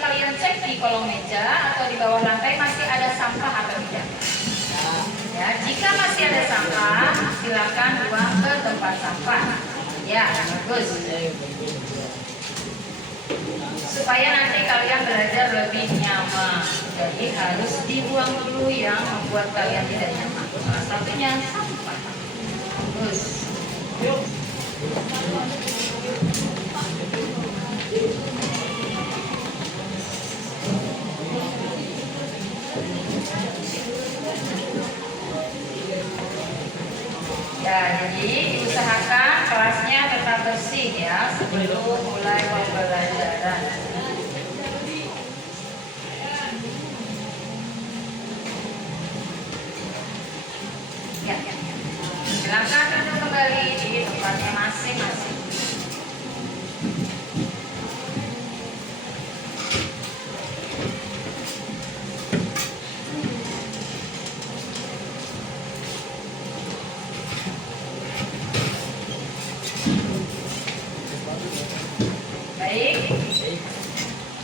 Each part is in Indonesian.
kalian cek di kolong meja atau di bawah lantai masih ada sampah atau tidak. Ya, jika masih ada sampah, silakan buang ke tempat sampah. Ya, bagus. Supaya nanti kalian belajar lebih nyaman. Jadi harus dibuang dulu yang membuat kalian tidak nyaman. Salah satunya sampah. Bagus. Ya, jadi diusahakan kelasnya tetap bersih ya sebelum mulai pembelajaran. Ya, silakan duduk kembali di tempatnya masing-masing.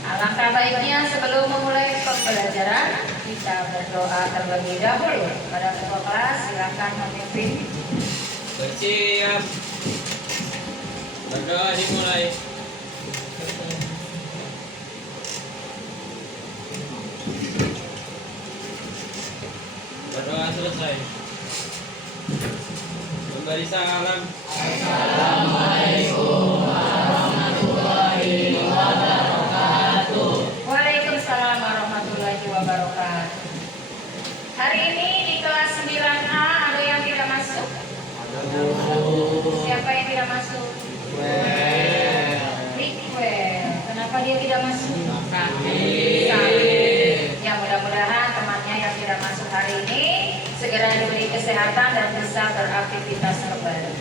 Alangkah baiknya sebelum memulai pembelajaran kita berdoa terlebih dahulu. Pada ketua kelas silakan memimpin. Bersiap. Berdoa dimulai. Berdoa selesai. Memberi salam. Assalamualaikum warahmatullahi wabarakatuh. Waalaikumsalam warahmatullahi wabarakatuh. Hari ini di kelas 9A ada yang tidak masuk? Siapa yang tidak masuk? Rikwel. Kenapa dia tidak masuk? Sakit. Ya, mudah-mudahan temannya yang tidak masuk hari ini segera diberi kesehatan dan bisa beraktivitas kembali.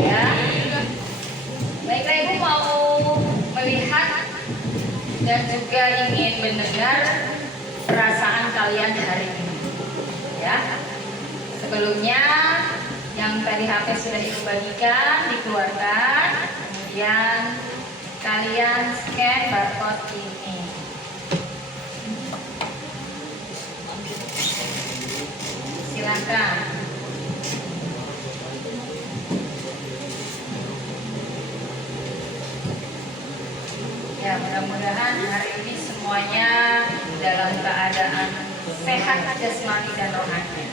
Ya. Baiklah, Ibu mau melihat dan juga ingin mendengar perasaan kalian hari ini. Ya. Sebelumnya yang tadi HP sudah Ibu bagikan dikeluarkan, kemudian kalian scan barcode ini. Silakan. Ya, mudah-mudahan hari ini semuanya dalam keadaan sehat jasmani dan rohani.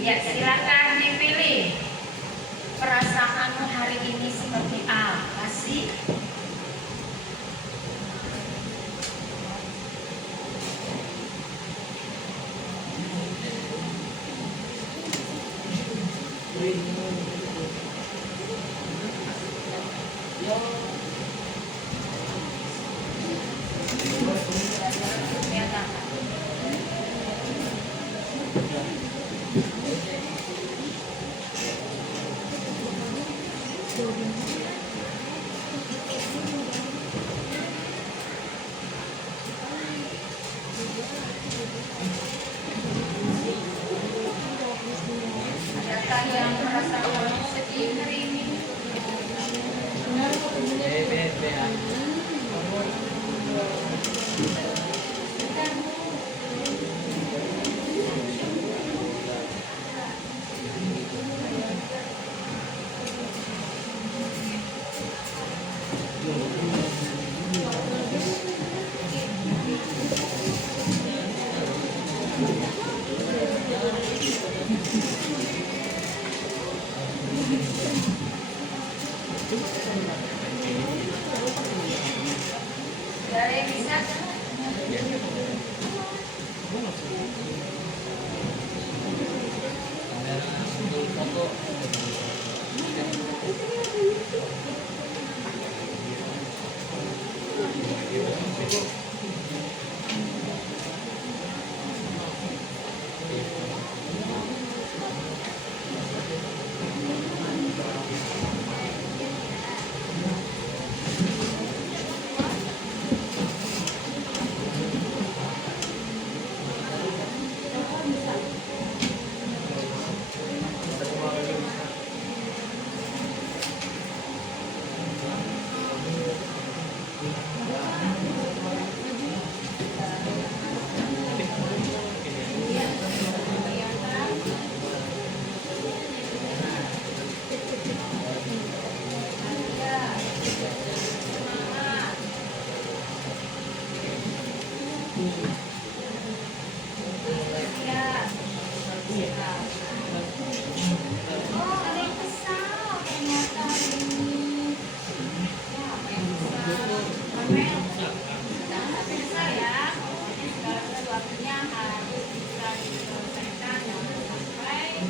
Ya, silakan dipilih. Perasaanmu hari ini seperti apa sih? Adakah yang merasakan sedih hari ini? Ada yang bisa? Ya. Oh, ada yang kesal ternyata hari ini. Ya, apa yang kesal? Amel. Jangan sampai kesal ya. Pokoknya segala sesuatunya harus bisa diselesaikan dan sampai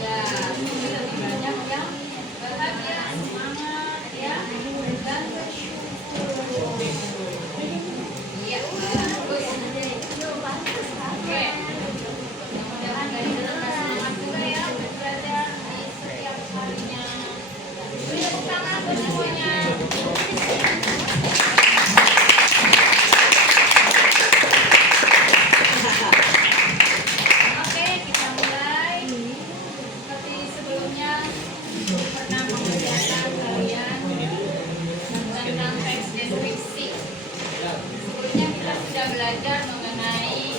ya, lebih banyak yang bahagia, semangat ya, dan bersyukur. Iya, bagus. Oke. Mudah-mudahan dari dalam semangat juga ya belajar di setiap harinya. Beri tepuk tangan buat semuanya. Oke, kita mulai. Seperti sebelumnya, pernah mengerjakan kalian tentang teks deskripsi. Sebelumnya kita sudah belajar mengenai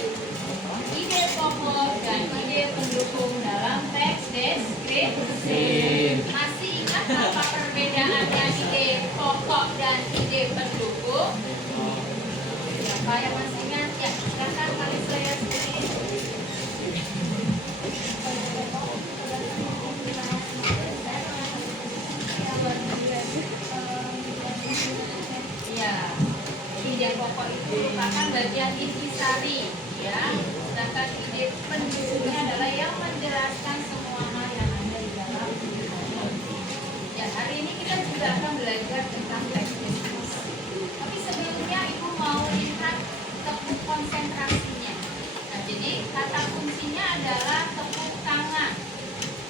ide pokok dan ide pendukung dalam teks deskripsi. Masih ingat apa perbedaannya ide pokok dan ide pendukung? Siapa yang masih ingat? Ya, silakan kalian saya sendiri. Ya, ide pokok itu merupakan bagian intisari, ya. Sedangkan ide pendukungnya adalah yang menjelaskan semua hal yang ada di dalam ide pokok. Ya, hari ini kita juga akan belajar tentang teks deskripsi. Tapi sebelumnya Ibu mau lihat tepuk konsentrasinya. Nah, jadi kata kuncinya adalah tepuk tangan.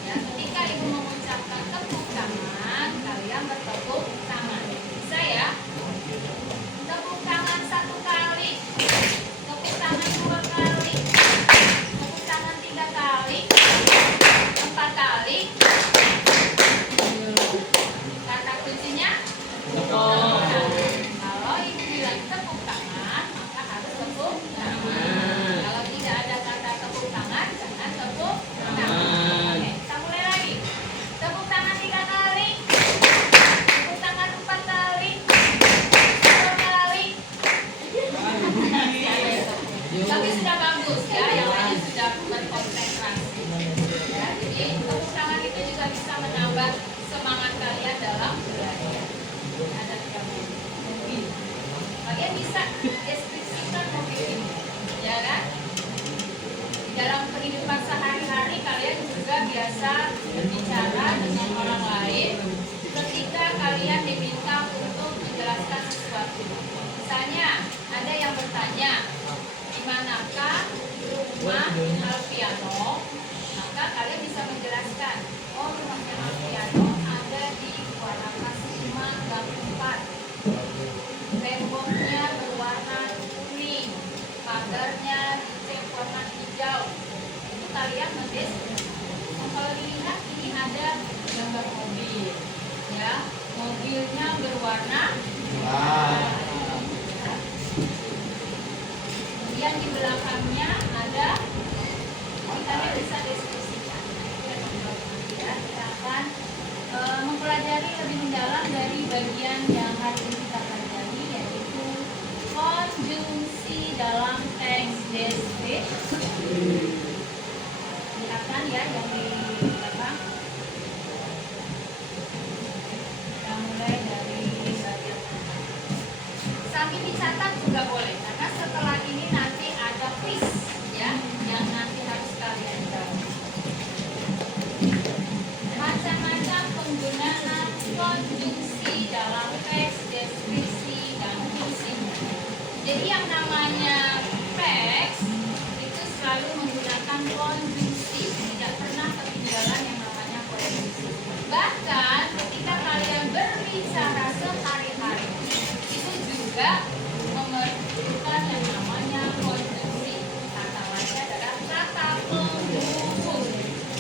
Ya, ketika Ibu mengucapkan tepuk tangan, kalian bertepuk tangan. Bisa ya? Tepuk tangan 1 kali, tepuk tangan 2 kali, tepuk tangan 3 kali, 4 kali. Kata kuncinya tepuk tangan. Kalau Ibu bilang tepuk tangan, maka harus tepuk tangan. Kalau tidak ada kata tepuk tangan, jangan tepuk tangan. Oke, kita mulai lagi. Tepuk tangan 3 kali, tepuk tangan 4 kali, 2 kali. Tapi sudah bagus ya, yang lain sudah berkonsentrasi. Ya, jadi tepuk tangan itu juga bisa menambah semangat kalian dalam belajar. Ada 3 mobil. Kalian bisa deskripsikan mobil ini, ya kan? Di dalam kehidupan sehari-hari kalian juga biasa berbicara dengan orang lain ketika kalian diminta untuk menjelaskan sesuatu. Misalnya ada yang bertanya, di manakah rumah Alfiano? Maka kalian bisa menjelaskan, oh rumahnya Alfiano ada di Warakas 5 Gang 4. Temboknya berwarna kuning, pagarnya dicat warna hijau. Itu kalian mendeskripsikan. Kalau dilihat ini ada gambar mobil, ya, mobilnya berwarna kemudian di belakangnya ada, kalian bisa deskripsikan. Itu yang membuat ya, kita akan mempelajari lebih mendalam dari bagian yang hari ini kita pelajari, yaitu konjungsi dalam teks deskripsi. Lihatkan ya yang di belakang. Kita mulai dari bagian sambil dicatat juga boleh, karena setelah ini nanti ada quiz ya, yang nanti harus kalian jawab. Macam-macam penggunaan konjungsi dalam teks deskripsi dan fungsi. Jadi yang namanya teks itu selalu menggunakan konjungsi, tidak pernah ketinggalan yang namanya konjungsi. Bahkan ketika kalian berbicara sehari-hari itu juga memerlukan yang namanya konjungsi. Kata lain adalah kata penghubung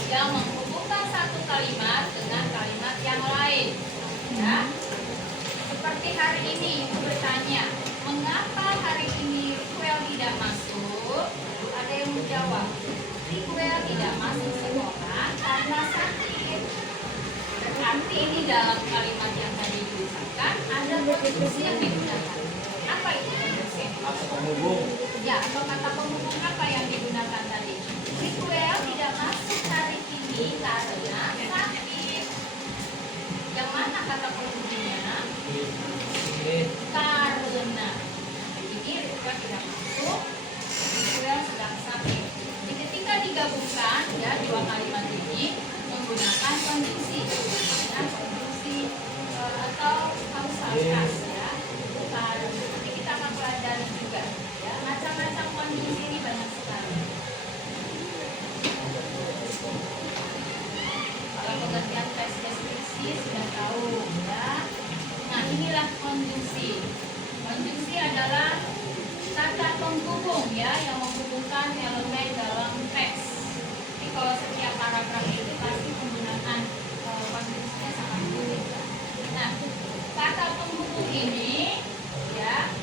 yang menghubungkan satu kalimat dengan kalimat yang lain. Ya, seperti hari ini Ibu bertanya, mengapa hari ini Rikuel tidak masuk? Ada yang menjawab, Rikuel tidak masuk sekolah karena sakit. Berarti ini dalam kalimat yang tadi diucapkan ada konjungsi yang digunakan. Apa itu konjungsi? Kata penghubung. Ya, atau kata penghubung apa yang digunakan tadi? Rituel tidak masuk hari ini karena sakit. Yang mana kata penghubungnya? Karena. Jadi rituel tidak masuk, rituel sedang sakit. Jadi ketika digabungkan ya dua kalimat ini menggunakan konjungsi, ya, konjungsi atau kausal kas ya. Nanti kita akan pelajari juga ya, macam-macam konjungsi ini banyak sekali. Kalau pengertian teks deskripsi sudah tahu ya. Nah inilah konjungsi. Konjungsi adalah kata penghubung ya yang menghubungkan elemen dalam teks. Jadi kalau setiap paragraf itu pasti penggunaan konjungsinya sangat unik. Nah kata penghubung ini ya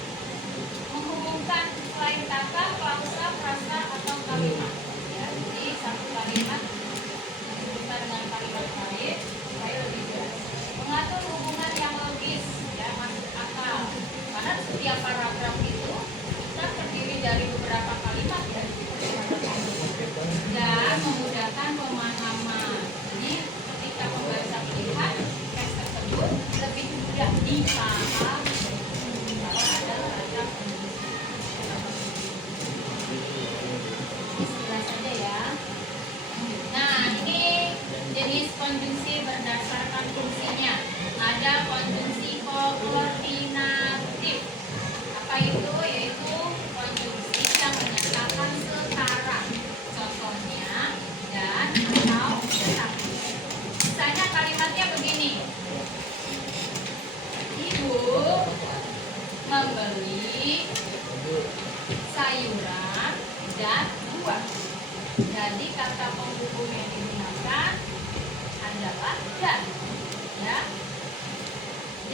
menghubungkan selain kata, klausa, frasa atau kalimat. Ya, jadi satu kalimat disebutkan dengan kalimat lain supaya lebih jelas. Mengatur hubungan yang logis, ya masuk akal. Karena setiap paragraf itu kita terdiri dari beberapa kalimat ya. Dan memudahkan pemahaman. Jadi ketika pembaca melihat teks tersebut lebih mudah dipahami. Kalau ada paragraf istilah saja ya. Nah ini jenis konjungsi berdasarkan fungsinya. Ada konjungsi koordinatif. Apa itu? Yaitu konjungsi yang menyatakan setara. Contohnya dan atau tetapi. Misalnya kalimatnya begini. Ibu membeli sayuran dan buah. Jadi kata penghubung yang digunakan adalah dan ya,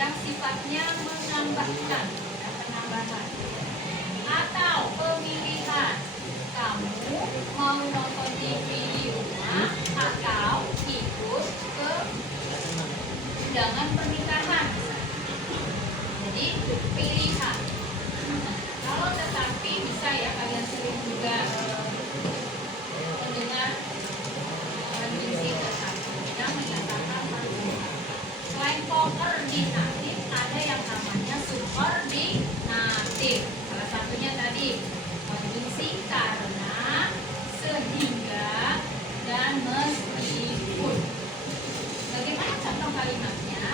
yang sifatnya menambahkan ya, penambahan atau pemilihan. Kamu mau nonton TV di rumah atau ikut ke undangan pernikahan. Jadi pilihan. Kalau tetapi bisa ya kalian sering juga mendengar konjungsi tetapi yang menyatakan perbedaan. Selain koordinatif ada yang namanya subordinatif. Salah satunya tadi konjungsi karena, sehingga, dan meskipun. Bagaimana contoh kalimatnya?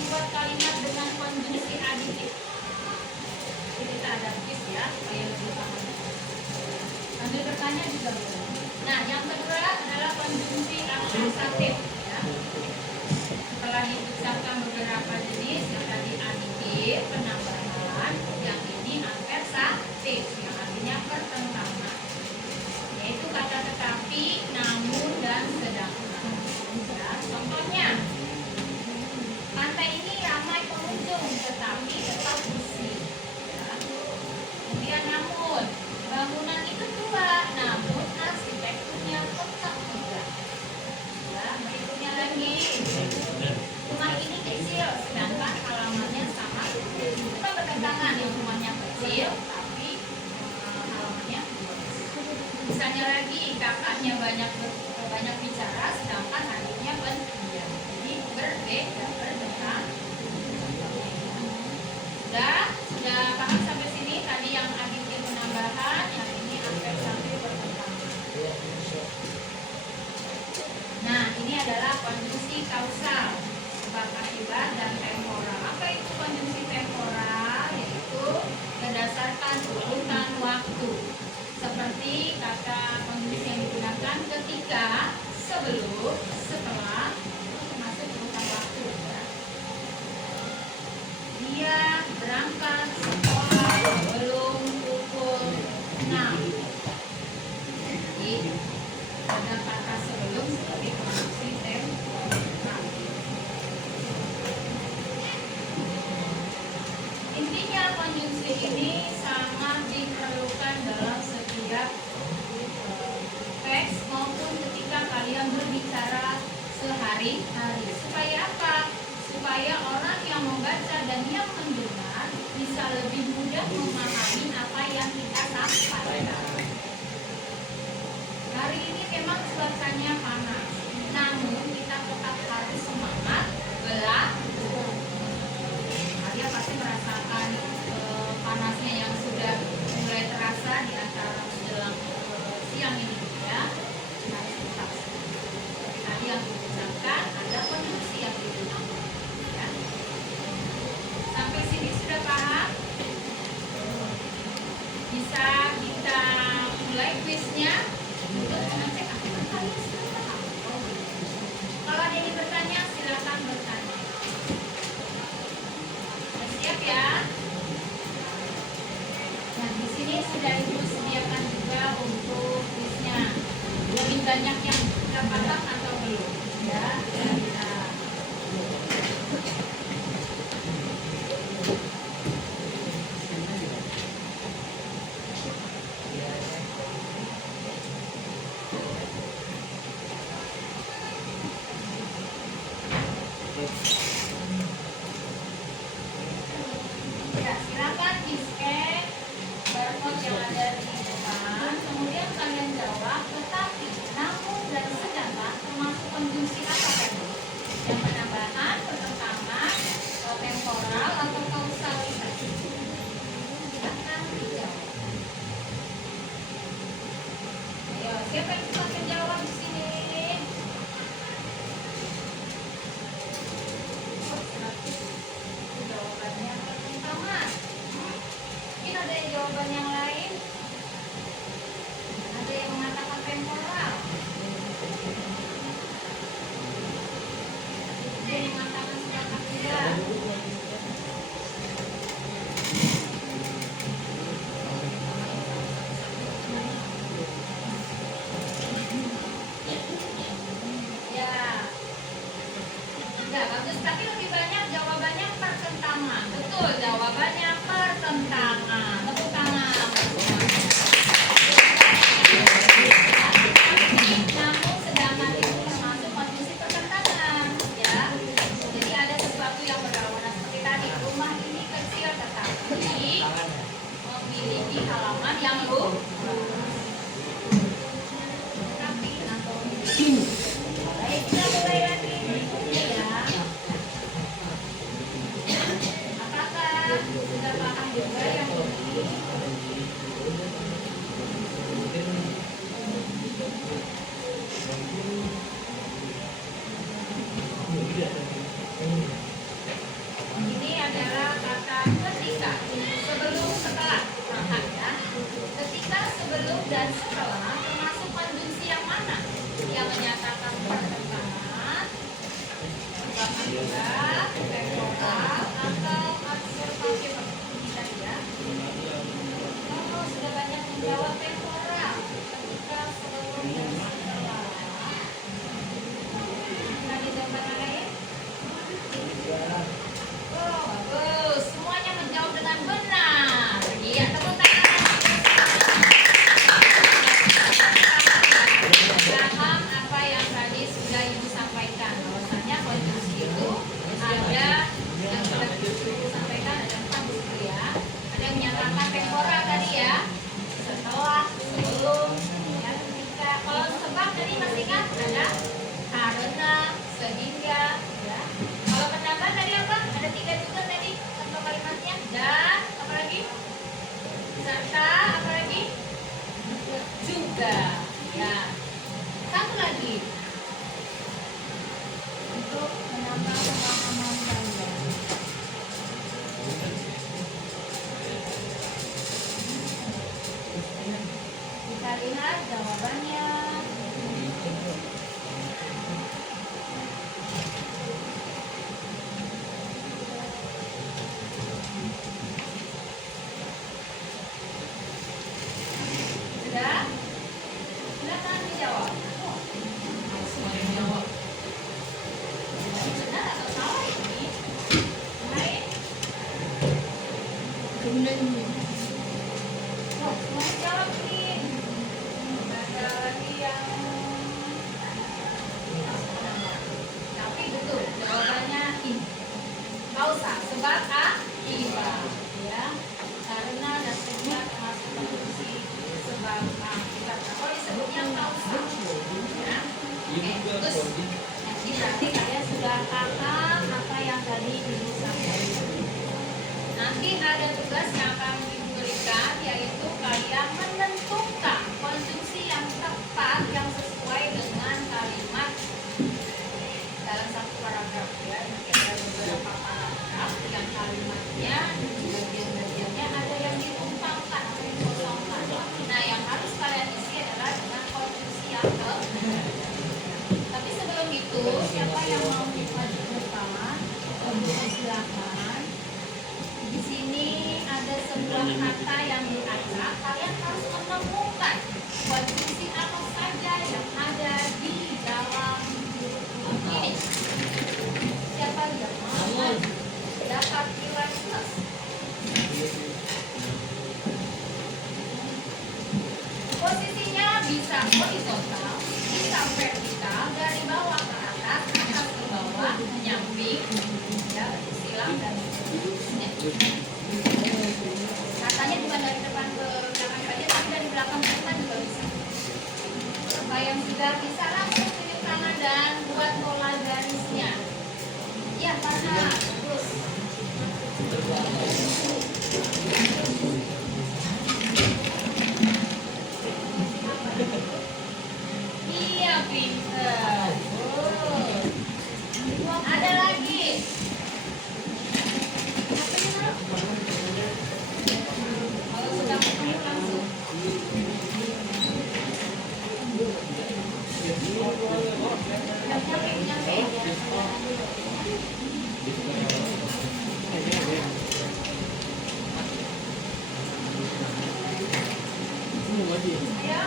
membuat kalimat dengan konjungsi aditif. Jadi kita ada quiz ya, supaya lebih paham. Sambil bertanya juga boleh. Nah, yang kedua adalah konjungsi akusatif. Ya. Setelah diucapkan beberapa jenis yang tadi aditif, penambahan, yang ini adversatif, yang artinya pertentangan. Yaitu kata tetapi, namun, dan sedangkan. Ya, contohnya, pantai ini ramai pengunjung, tetapi tetap bersih. Ya. Kemudian namun, bangunan itu tua, namun arsitekturnya tetap megah. Ya, berikutnya lagi, rumah ini kecil, sedangkan halamannya sangat luas. Itu kan bertentangan, yang rumahnya kecil, tapi halamannya luas. Misalnya lagi, kakaknya banyak bicara, sedangkan adiknya pendiam. Jadi berbeda, bertentangan. Sudah paham sampai sini? Tadi yang aditif penambahan, yang ini adversatif bertentangan. Nah, ini adalah konjungsi kausal, sebab akibat dan temporal. Apa itu konjungsi temporal? Yaitu berdasarkan urutan waktu. Seperti kata konjungsi yang digunakan ketika, sebelum, setelah, itu termasuk urutan waktu. Ya. Dia berangkat sekolah belum pukul 6. Jadi ada kata sebelum sebagai konjungsi temporal. Intinya konjungsi ini sangat diperlukan dalam setiap teks maupun ketika kalian berbicara sehari-hari. Supaya apa? Supaya orang yang membaca dan yang mendengar bisa lebih mudah memahami apa yang kita sampaikan. Hari ini memang cuacanya panas, namun kita tetap harus semangat belajar. Kalian pasti merasakan panasnya yang sudah mulai terasa di antara menjelang siang ini ya. Harus tetap. Seperti tadi yang diucapkan, ada konjungsi yang digunakan. Ya. Sampai sini sudah paham? Bisa kita mulai kuisnya untuk mengecek apakah kalian sudah paham. Kalau ada yang bertanya, silakan bertanya. Siap ya? Nah, di sini sudah Ibu sediakan juga untuk kuisnya. Lebih banyak yang sudah paham atau belum? Ya, kita. Ya, silakan di-scan barcode yang ada di depan. Kemudian kalian jawab, tetapi, namun, dan sedangkan termasuk konjungsi apa tadi? Yang penambahan, pertentangan, temporal, atau kausalitas? Silakan dijawab. Ayo, siapa yang bisa menjawab di sini? Jawabannya pertentangan. Mungkin ada jawaban yang lain. Ada yang mengatakan temporal. Ada yang mengatakan sedangkan tidak. Ya. Ya, bagus. Tapi lebih banyak jawabannya pertentangan. Betul, jawabannya pertentangan. Tepuk tangan. Namun sedangkan itu termasuk konjungsi pertentangan, ya. Jadi ada sesuatu yang berlawanan seperti tadi. Rumah ini kecil tetapi memiliki halaman yang luas. Tapi atau baik, kita mulai lagi berikutnya ya. Apakah sudah paham juga yang ini? dan setelah termasuk konjungsi yang mana? Yang menyatakan pertentangan, sebab akibat, temporal, atau adversatif. Tidak ya? Oh, sudah banyak menjawab temporal. Ketika sebelum dan setelah. Tadi jawaban lain? Oh, bagus. Semuanya menjawab dengan benar. Iya, tepuk tangan. Paham apa yang tadi sudah Ibu sampaikan? Bahwasanya konjungsi itu ada yang sudah Ibu sampaikan, ada 4 buku ya. Ada yang menyatakan temporal tadi ya. Setelah, sebelum, ya, ketika. Kalau sebab tadi masih ingat ada karena, sehingga, ya. Kalau penambah tadi apa? Ada 3 juga tadi contoh kalimatnya. Dan apa lagi? Serta apa lagi? Juga. Ya. Satu lagi. Untuk menambah pemahaman kalian. Kita lihat jawabannya. Sudah? Silakan dijawab. Semuanya dijawab. Benar atau salah ini? Lain? Oh, semuanya jawab nih. Ada lagi yang tapi betul jawabannya ini. Gak usah, sebab akibat ya. Karena dan sebab termasuk konjungsi sebab akibat. Kalau disebutnya kausa ya. Oke, terus nanti berarti kalian sudah paham apa yang tadi Ibu sampaikan. Nanti ada tugas yang akan diberikan, yaitu kalian menentukan konjungsi yang tepat yang sesuai dengan kalimat dalam satu paragraf ya. Nanti ada beberapa paragraf yang kalimatnya bagian-bagiannya ada yang ditumpangkan atau dikosongkan. Nah, yang harus kalian isi adalah dengan konjungsi yang tepat. Tapi sebelum itu, siapa yang mau maju ke depan? Silakan. Di sini ada sebuah kata yang diacak. Kalian harus menemukan konjungsi apa saja yang ada di dalam ini. Siapa yang mau dapat nilai plus? Posisinya bisa horizontal, bisa vertikal, dari bawah ke atas ke bawah, menyamping, ya, silang dan seterusnya. Katanya bukan dari depan ke belakang saja, tapi dari belakang ke depan juga bisa. Apa yang sudah bisa langsung tunjuk tangan dan buat pola garisnya. Ya, karena terus. Iya, pinter. Oh. Ada lagi. Kalau sudah ketemu langsung. Nyampe. Ayo.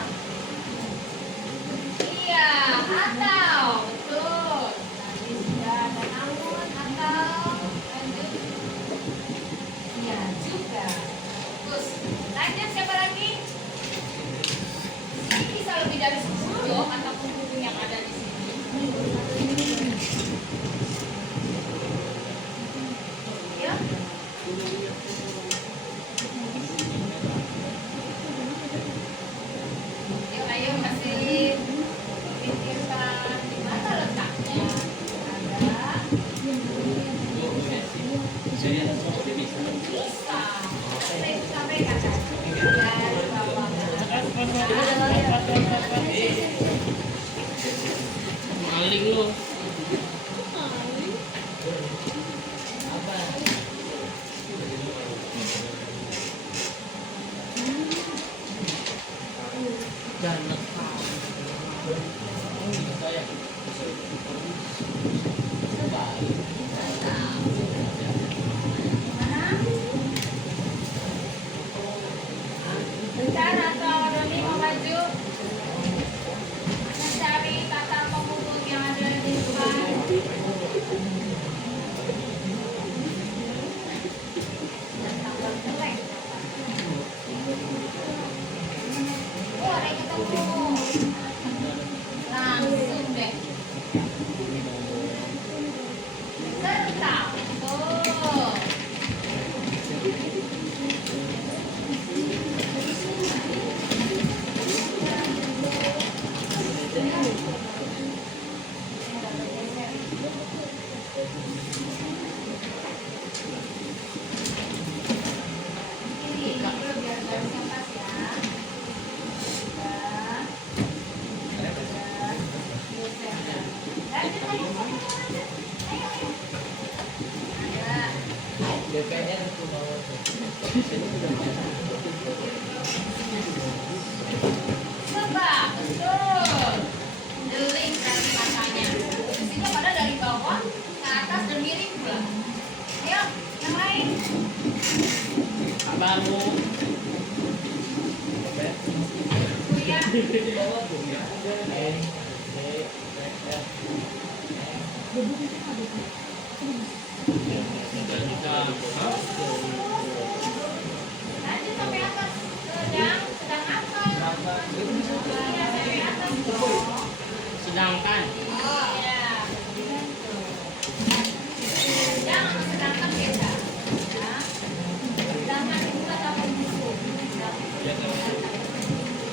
Iya, atau betul. Tadi sudah ada namun atau lanjut. Iya juga. Terus lanjut siapa lagi? Ini bisa lebih dari 10 dong ataupun buku yang ada di sini. Ya. Yuk, ayo masih pikirkan di mana letaknya. Ada. Bisa. Saya itu sampaikan kan? Dari bawah ke atas. Maling lu. Bentar atau Doni mau maju? Mencari kata penghubung yang ada di depan. Oh, ada yang ketemu. Langsung deh. Serta. Tuh. Sebab, betul. Deling berarti matanya. Posisinya pada dari bawah ke atas dan miring pula. Ayo, yang lain. Baru. Kuya. Lanjut sampai atas. Sedang apa? Iya, sampai atas. Sedangkan Iya. Jangan sedangkan beda. Ya. Sedangkan itu kata pembuku.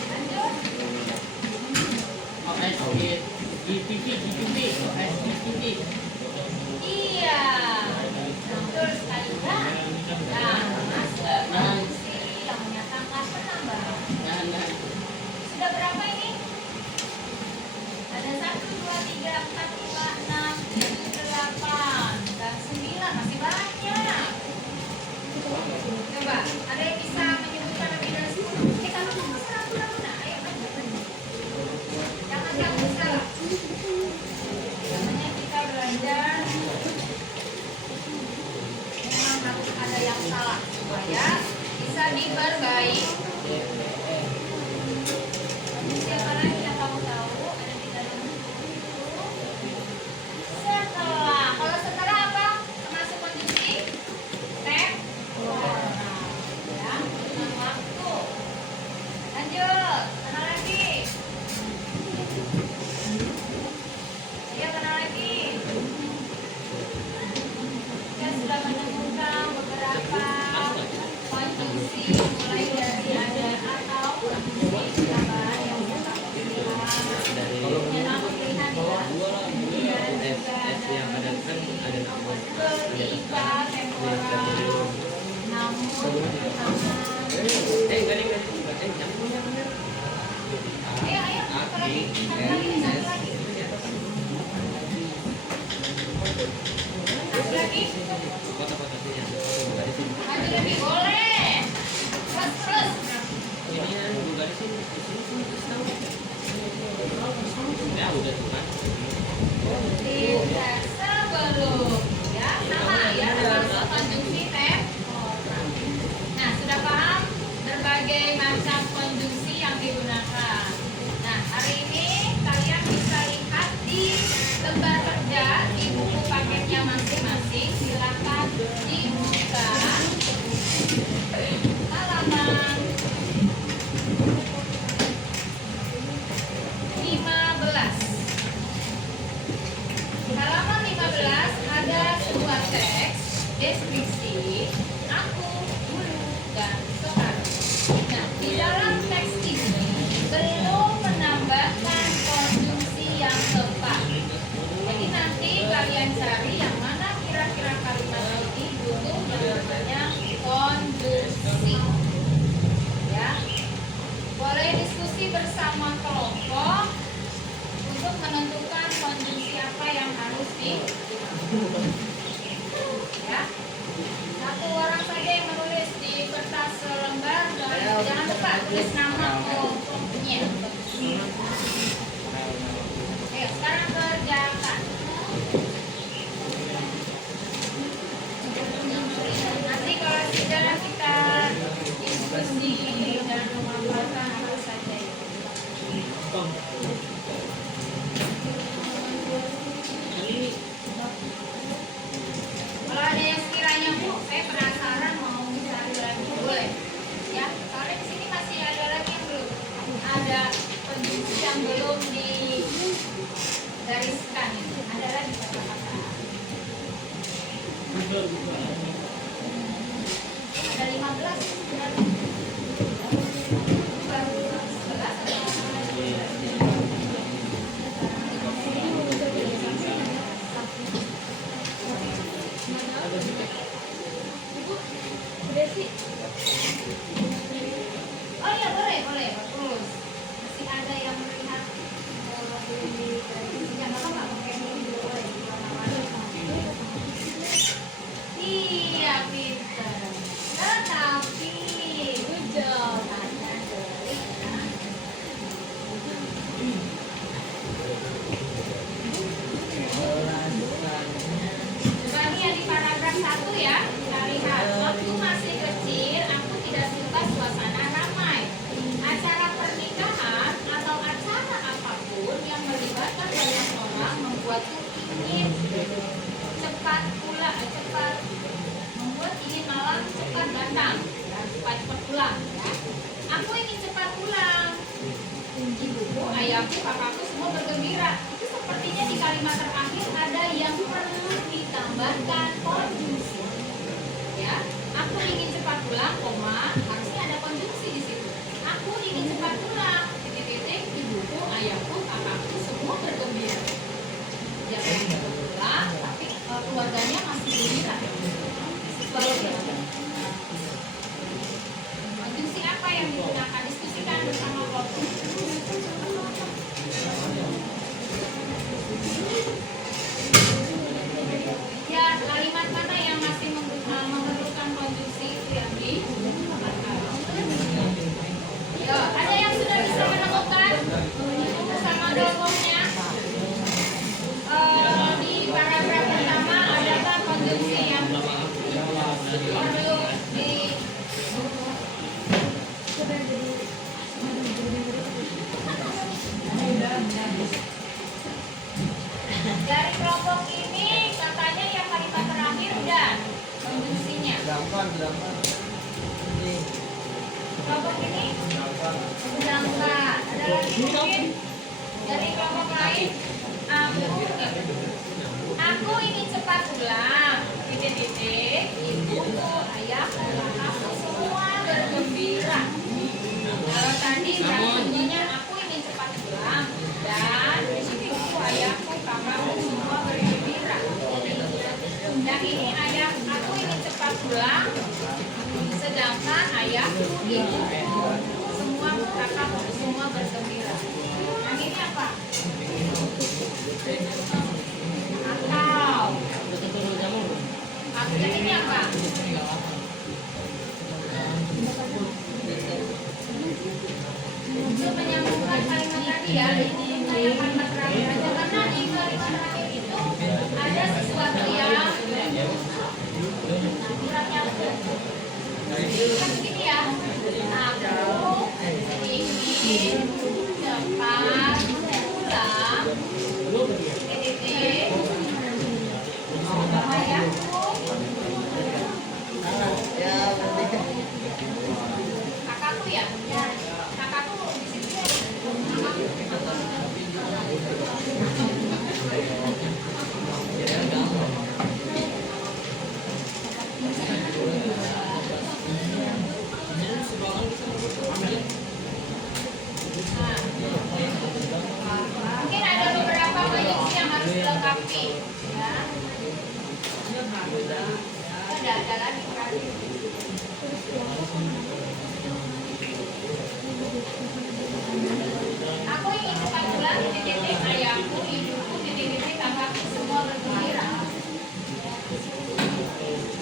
Lanjut. Iya. Betul sekali ya. Nah, masuk konjungsi yang menyatakan penambahan. Sudah berapa ini? Ada 1, 2, 3, 4, 5, 6, 7, 8 dan 9. Masih banyak. Coba, ada yang bisa menyebutkan lebih dari 10? Kamu bisa ragu-ragu. Ayo, maju. Jangan kamu salah. Namanya kita belajar memang harus ada yang salah supaya bisa diperbaiki. Siapa lagi yang kamu tahu ada di dalam buku itu? Setelah. Kalau setelah apa? Termasuk konjungsi temporal. Ya, dengan waktu. Lanjut. Mana lagi? Ayo, mana lagi? Kita sudah menemukan beberapa konjungsi mulai dari ada atau konjungsi tambahan yang tetap punya nama pilihan ya. Dan juga ada ketika temporal namun ayo satu lagi satu lagi maju lebih boleh terus tidak sebelum ya sama ya termasuk konjungsi temporal. Nah, sudah paham berbagai macam konjungsi yang digunakan. Nah, hari ini kalian bisa lihat di lembar kerja di buku paketnya masing-masing. Silakan dibuka halaman 15. Halaman 15 ada sebuah teks deskripsi aku, dulu, dan sekarang. Nah, di dalam teks ini belum menambahkan konjungsi yang tepat. Jadi nanti kalian cari yang mana kira-kira kalimat ini butuh yang namanya konjungsi. Ya, boleh diskusi bersama kelompok untuk menentukan konjungsi apa yang harus digunakan. Ya, satu orang saja yang menulis di kertas selembar, jangan lupa tulis nama kelompoknya. ada kondisi yang belum digariskan ini. Ada lagi kata-kata. Ada 15 berarti. Baru 11 atau oh iya boleh bagus. Masih ada yang melihat belum digariskan apa nggak pakai ini dulu boleh di mana-mana. Iya pinter. Tetapi ujung hanya delik. Coba nih ya di paragraf 1 ya. Kita lihat. Waktu masih kecil, aku tidak suka suasana ramai. Acara pernikahan atau acara apapun yang melibatkan banyak orang membuatku ingin cepat membuat ingin malam cepat datang dan cepat pulang ya. Aku ingin cepat pulang. Ibuku, ayahku, kakakku semua bergembira. Itu sepertinya di kalimat terakhir ada yang perlu ditambahkan konjungsi. Ya, aku ingin cepat pulang, koma, harusnya ada konjungsi di situ. Aku ingin cepat pulang. Titik-titik, ibuku, ayahku, kakakku semua bergembira. Ya, cepat pulang, tapi keluarganya masih gembira. Konjungsi apa yang digunakan? Diskusikan bersama kelompok. Ya, kalimat mana yang masih memerlukan konjungsi itu yang digunakan? Ya, ada yang sudah bisa menemukan sama dolongnya? Di paragraf pertama adakah konjungsi yang perlu di dari kelompok ini katanya yang kalimat terakhir udah konjungsinya. Kelompok ini udah enggak. Ada lagi mungkin dari kelompok lain. Aku ingin cepat pulang. Titik-titik. Ibuku, ayahku, kakakku semua bergembira. Kalau tadi bunyinya aku ingin cepat pulang dan ibuku, ayahku, kakakku semua bergembira. Dan ini ada aku ingin cepat pulang, sedangkan ayahku, ibuku, semua kakakku semua bergembira. Yang ini apa? Atau yang ini apa? Untuk menyambungkan kalimat tadi ya, ini kayak kalimat terakhir aja karena di kalimat terakhir itu ada sesuatu yang kurangnya kan begini ya. Aku ingin cepat pulang. Titik. Ayahku. Kakakku ya? Kakakku di situ. Mungkin ada beberapa konjungsi yang harus dilengkapi. Ya. Ada lagi berarti. Aku ingin cepat pulang. Titik-titik ayahku, ibuku, titik-titik kakakku semua bergembira.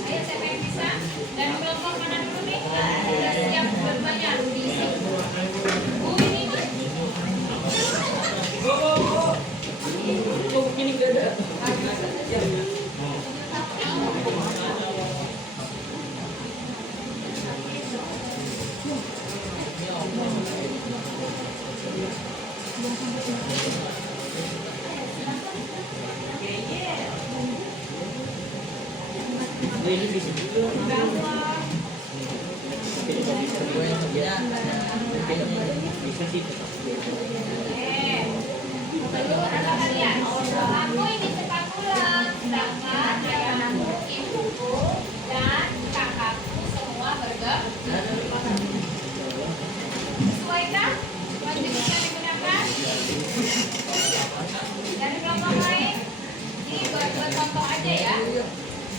Ayo siapa yang bisa? Dan kelompok mana dulu nih? Sudah siap bertanya? Bu ini Bu. Ini gak ada. Ini bisa juga. Kasih itu. Lalu ada kalian. Aku ini cepat pulang, sedangkan ayahku, ibuku, dan kakakku semua bergerak. Sesuaikah konjungsi yang digunakan? Dari kelompok lain? Ini buat contoh aja ya.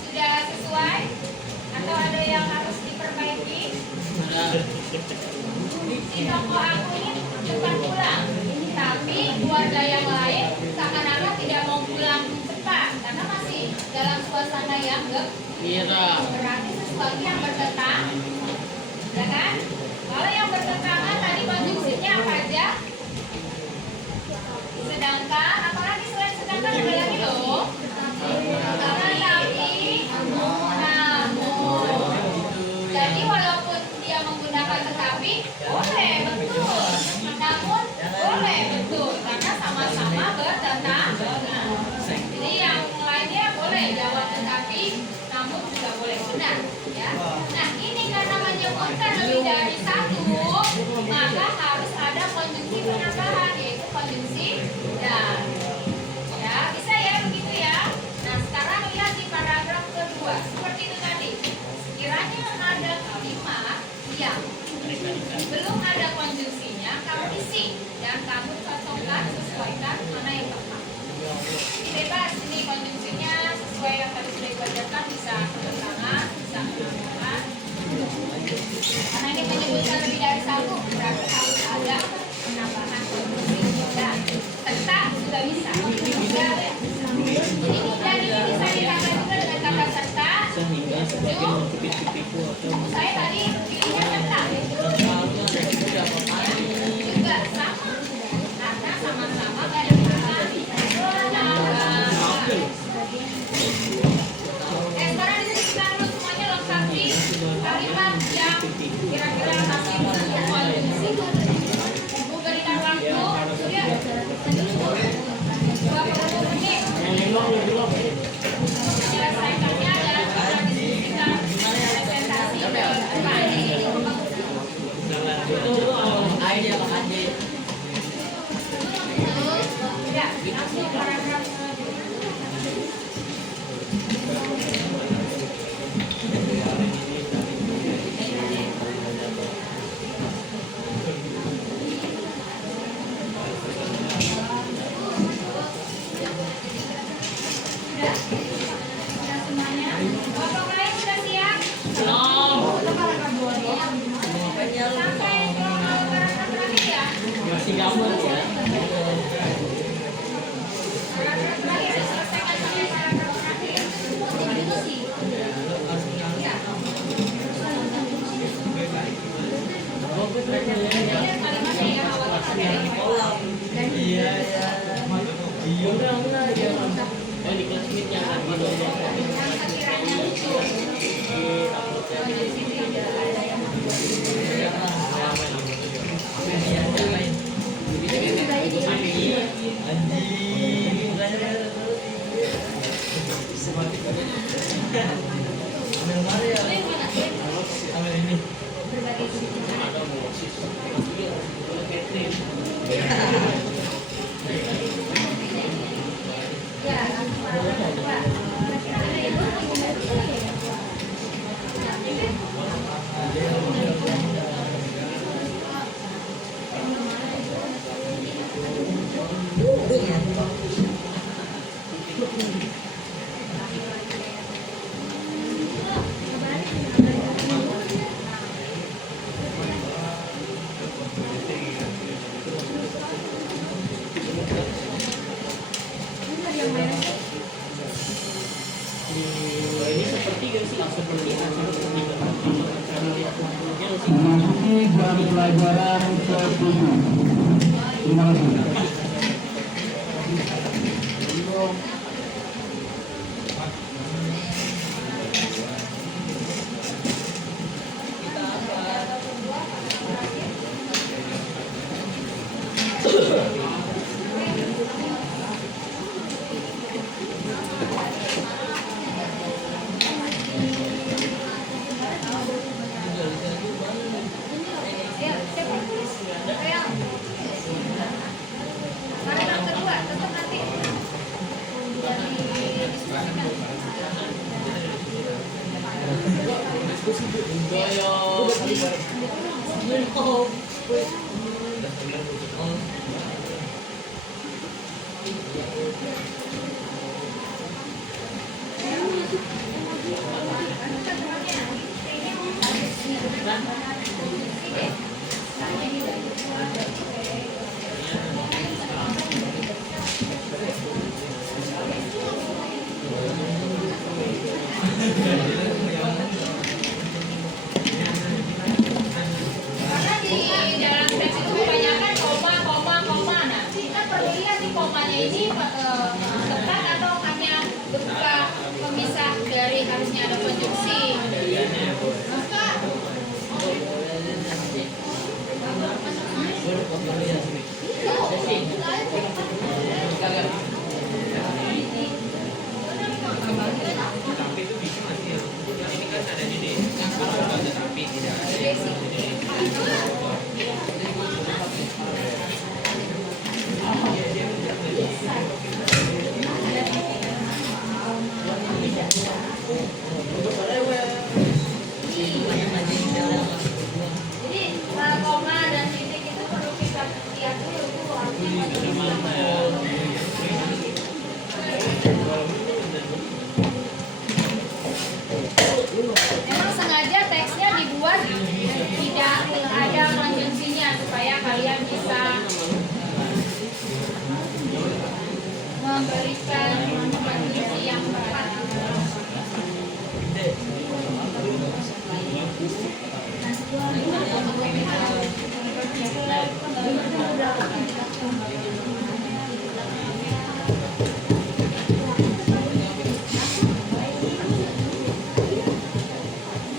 Sudah sesuai? Atau ada yang harus diperbaiki? Si tokoh aku ini cepat pulang, tapi keluarga yang lain seakan-akan tidak mau pulang cepat karena masih dalam suasana yang Mira. berarti sesuatu yang bertentangan, ya kan? Kalau yang bertentangan tadi konjungsinya apa aja? Sedangkan, apalagi selain sedangkan ada lagi loh. Karena tapi, namun. Jadi walaupun dia menggunakan tetapi, boleh betul. Namun boleh betul karena sama-sama bertentangan. Jadi yang lainnya boleh jawab tetapi, namun juga boleh benar. Ya. Nah ini karena menyebutkan lebih dari satu, maka harus ada konjungsi penambahan yaitu konjungsi dan. Ya bisa ya begitu ya. Nah sekarang lihat di paragraf kedua seperti itu tadi. Sekiranya ada kalimat yang belum ada konjungsinya, kamu isi dan kamu cocokkan sesuaikan mana yang tepat. Ini bebas, ini konjungsinya sesuai yang tadi sudah diajarkan, bisa bertentangan, bisa penambahan. Karena ini menyebutkan lebih dari satu, berarti harus ada penambahan konjungsi dan serta juga bisa. Dan ini bisa ditambah juga dengan kata serta. Sehingga sebagai motivasi atau Saya tadi pilihnya serta. Juga sama karena sama-sama bertentangan. Sekarang disebutkan dulu semuanya lengkapi kalimat yang kira-kira masih butuh konjungsi. Ibu berikan waktu ya 20 menit untuk menyelesaikannya dan kita diskusikan presentasi depan. idea makanya. Ya, langsung paragraf sudah? Sudah semuanya? Kelompok lain sudah siap? Sampai ke paragraf terakhir ya? Masih gambar ya. Paragraf terakhir diselesaikan sampai paragraf terakhir. Ya. Ini kalimatnya ya awal Iya ya. Udah ya. Oh di kelas meet yang ada yang sekiranya lucu. Oh, di sini ada yang ya, langsung paragraf kedua. Kira-kira ada yang ini seperti gak sih? Seperti Memasuki jam pelajaran ke-7. Terima kasih. siapa yang tulis? Real. Karena di dalam teks itu kebanyakan koma, koma, koma. Nah, kita perlu lihat nih komanya ini tepat atau hanya berupa pemisah dari harusnya ada konjungsi. Maka Tapi itu bisa masih ini kan ada ini ada tapi tidak ada. jadi koma dan titik itu perlu kita lihat dulu tuh artinya. Memang sengaja teksnya dibuat tidak ada konjungsinya supaya kalian bisa memberikan konjungsi yang tepat.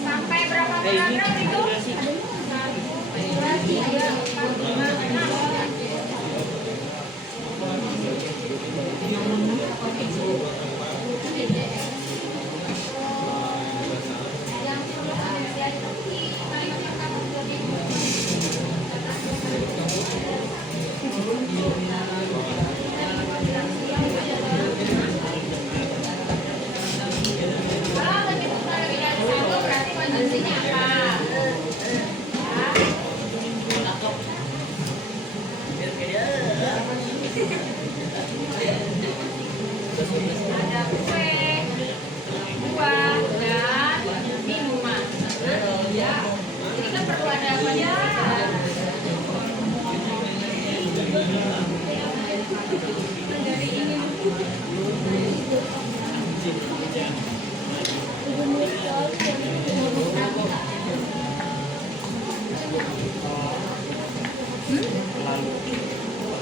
Sampai berapa paragraf itu? 1, 2, 3, 4, 5, 6. Yang perlu hati-hati kalimat yang kamu kalau menyebut lebih dari satu berarti konjungsinya apa? Ada kue, buah, dan minuman. Ya, jadi kan perlu ada apa ya? Dari ini.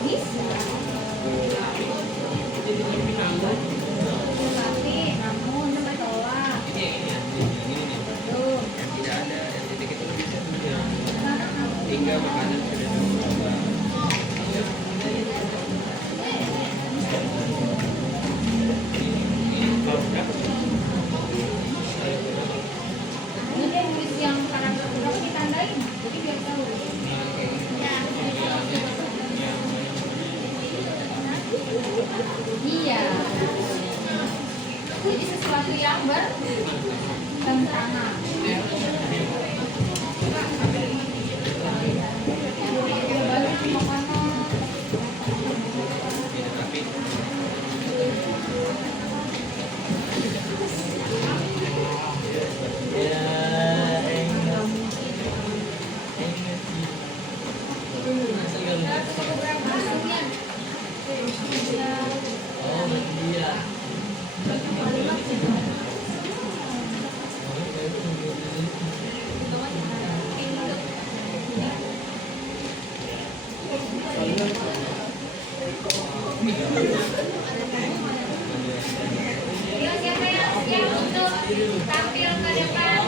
Bisa. Tapi namun tolak. Belum. Tidak ada yang titik itu bisa tiga makanan sudah dua. Ini dia tulis yang karakter berapa ditandain, jadi biar tahu. Iya. Jadi sesuatu yang bertentangan. Balik makanan. Siapa yang siap untuk tampil ke depan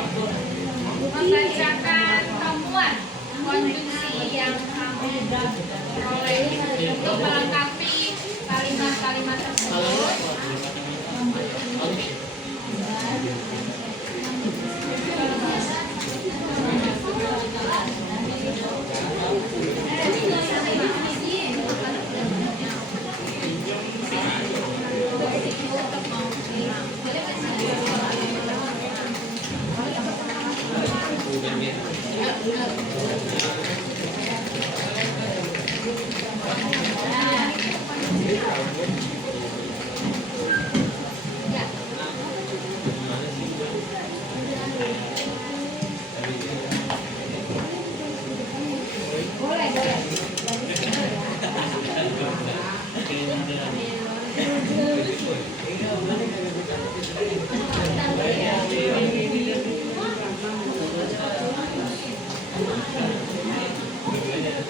membacakan temuan konjungsi yang kamu peroleh untuk melengkapi kalimat-kalimat tersebut. Untuk mau Ya. Boleh, boleh.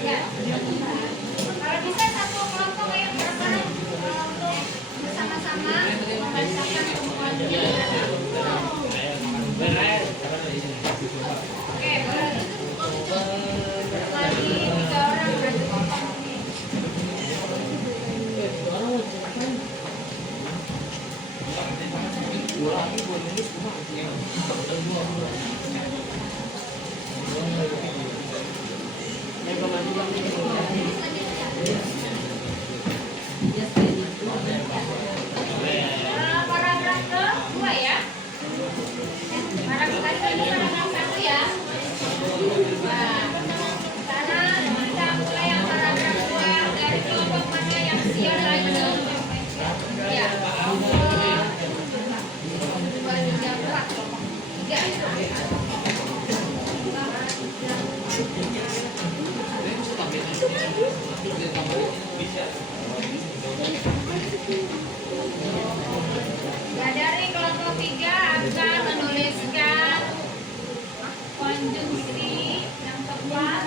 Ya. Kalau bisa satu kelompok yang berperan untuk bersama-sama membacakan semuanya. Oke, boleh. Lagi 3 orang berarti kelompok ini. Paragraf kedua ya. Paragraf tadi ini paragraf 1 ya. Nah, sekarang kita mulai yang paragraf 2 dari kelompok mana yang siap lagi. Ya. 2, 3, 4 kelompok 3. Ya, dari kelompok 3 akan menuliskan konjungsi yang tepat.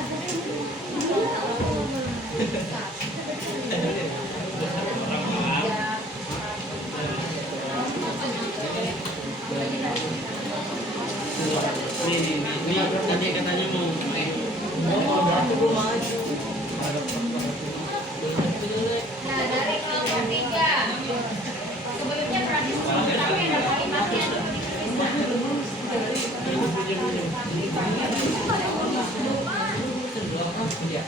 Ini tadi katanya mau Nah, dari kelompok 3 sebelumnya pernah disebut tapi ada kalimatnya. Paragraf kedua kelompok 3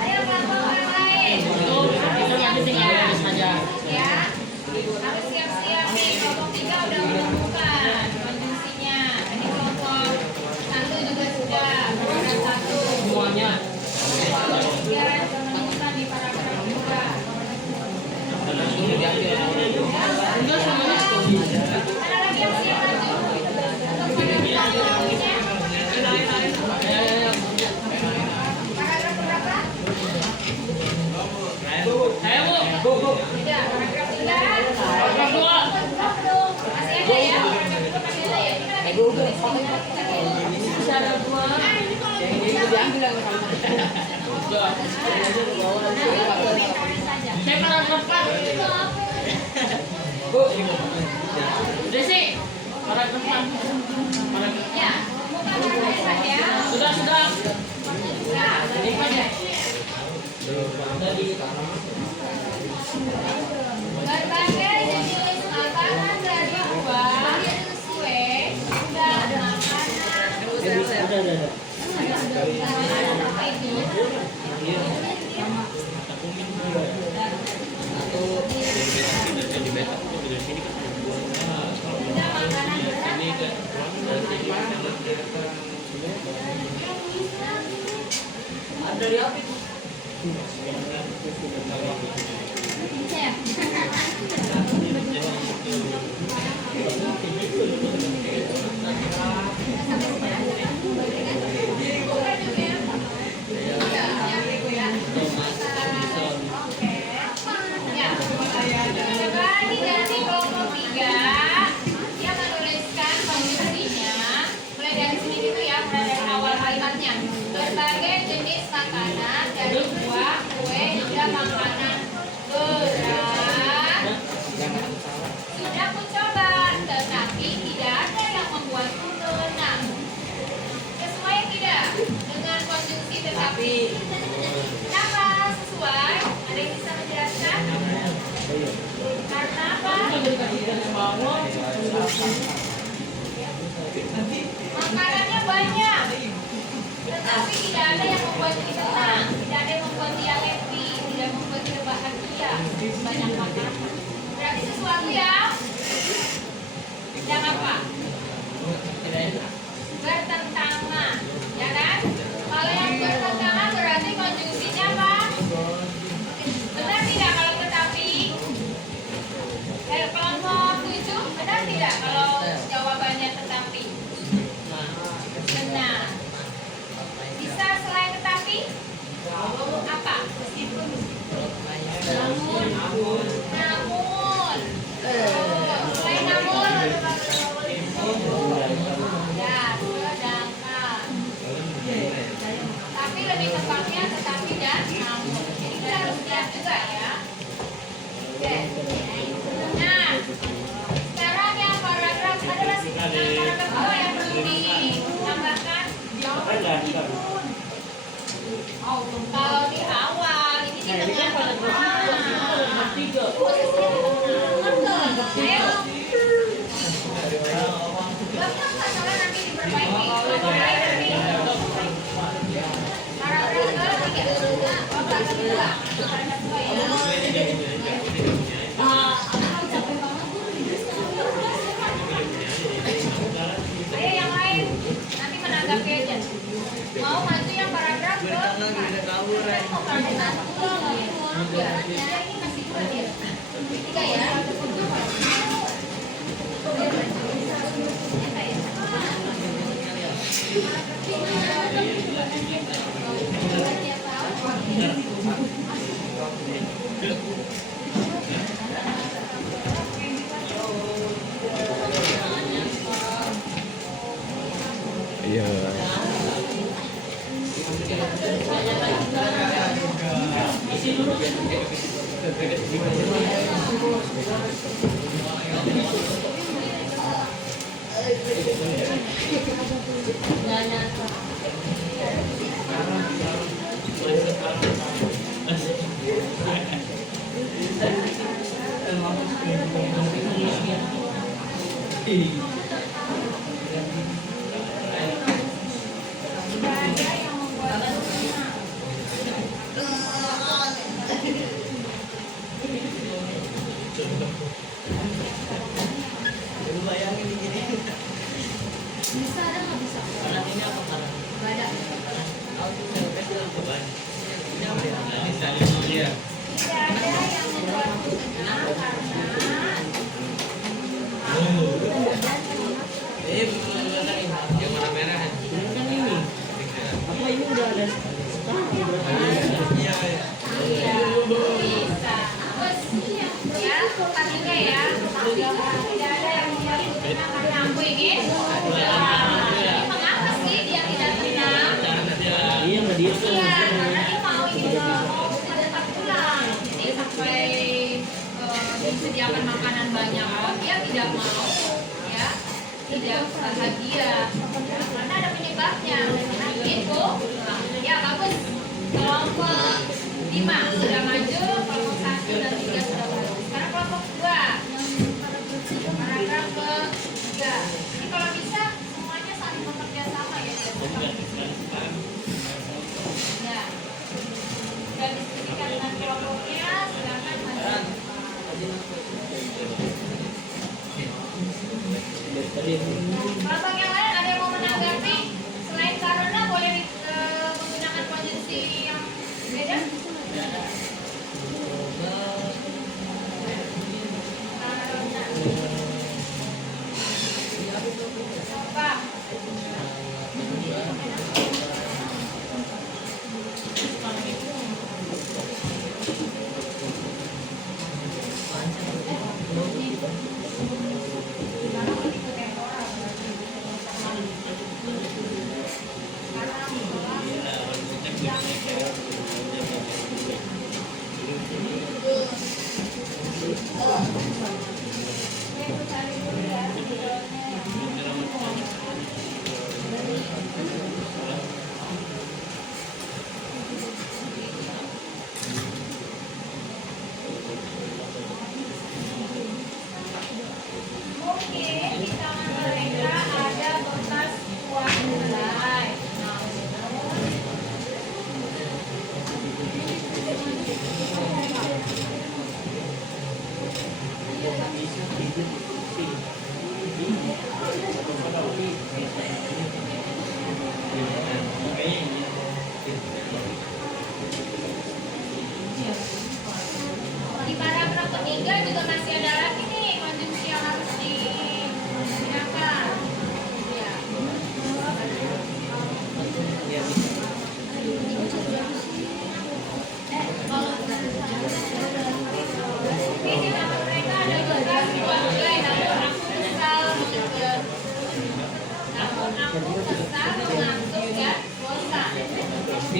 Ayo kelompok yang lain. Ya, harus siap-siap nih. Kelompok 3 udah menemukan konjungsinya. Ini kelompok 1 juga sudah. Paragraf 1. semuanya. Kelompok 3 sudah menemukan di paragraf 2. Enggak semuanya. Ada lagi yang siap maju? Untuk menemukan konjungsinya. Paragraf berapa? Saya Bu. Tidak, paragraf 3. Paragraf 2. Masih ada ya? Paragraf 2 masih ada ya? Kita lagi tulis. Bisa ada dua. Saya paragraf 4. Bu. Desi. Paragraf 4. Paragraf. Ya, buka tulisan ya. Sudah. Ya, Ini aja. berbagai jenis makanan dari buah, kue, dan makanan apa itu? Ada makanan berat. Dari apa itu? Bagi dari kelompok 3 yang menuliskan konjungsinya, mulai dari sini dulu ya, mulai dari awal kalimatnya. Berbagai jenis makanan dari buah, kue, hingga makanan berat. Sudah mencoba, tetapi tidak ada yang membuatku tenang. Sesuai tidak dengan dengan konjungsi tetapi. Kenapa sesuai? Ada yang bisa menjelaskan? Karena apa? Makanannya banyak, tetapi tidak ada yang membuat dia tenang, tidak ada yang membuat dia happy, tidak membuat dia bahagia. Banyak makanan. Berarti sesuatu yang apa? Bertentangan, ya kan? Kalau yang bertentangan berarti konjungsinya apa? Benar tidak kalau tetapi? Kelompok 7 benar tidak kalau jawabannya tetapi? Benar. Bisa selain tetapi? Apa? Namun. Selain namun? Ya, sedangkan. Tapi lebih tepatnya tetapi dan namun. Jadi kita harus lihat juga ya. Oke. Nah, sekarang yang paragraf adalah paragraf 2 yang perlu ditambahkan. Kalau di awal ini di tengah-tengah. Posisinya di tengah. Ayo. Bapak masalah nanti diperbaiki. Paragraf 3. Bapak kedua. Paragraf 2 ya. Ayo yang lain nanti menanggapi aja. Mau maju yang paragraf ke? Ini masih 2 ya. 3 ya. Iya. Bisa ada nggak bisa? Ini apa karang? Nggak ada. Tidak ada yang membuatku tenang karena Yang warna merah. Apa ini udah ada? Iya. iya bisa. Terus ya artinya ya tidak ada yang membuatku tenang karena aku ingin. Mengapa sih dia tidak tenang? Iya nggak dia. Iya, karena dia mau cepat pulang. Jadi sampai disediakan makanan banyak pun dia tidak mau, ya, tidak bahagia. Karena ada penyebabnya. Karena ingin pulang. Ya bagus. Kelompok 5 sudah maju, kelompok 1 dan 3 sudah maju. Sekarang kelompok 2. Paragraf ke-3. Ini kalau bisa semuanya saling bekerja sama ya. Ya. Sudah diskusikan dengan kelompoknya, silakan maju. Kelompok yang lain ada yang mau menanggapi? Selain karena boleh menggunakan konjungsi yang beda? Apa?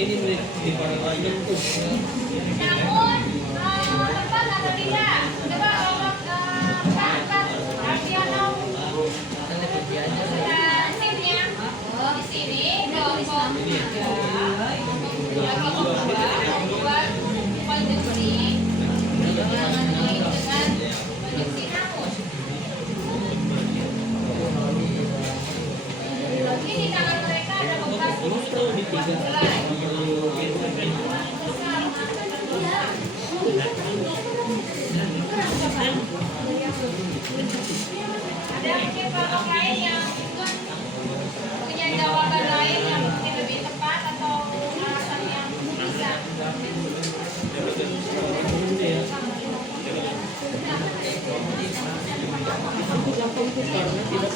Ini di parlemen tuh. Namun, tempat atau tidak? Coba kalau Kak Ardiano, timnya. Oh, di sini kelompok 3, kelompok 2 konjungsi dengan konjungsi namun. Ini di tangan mereka ada bekas helai. Ada mungkin kelompok lain yang punya jawaban lain yang mungkin lebih tepat atau alasan yang bisa. Itu gampang tuh karena tidak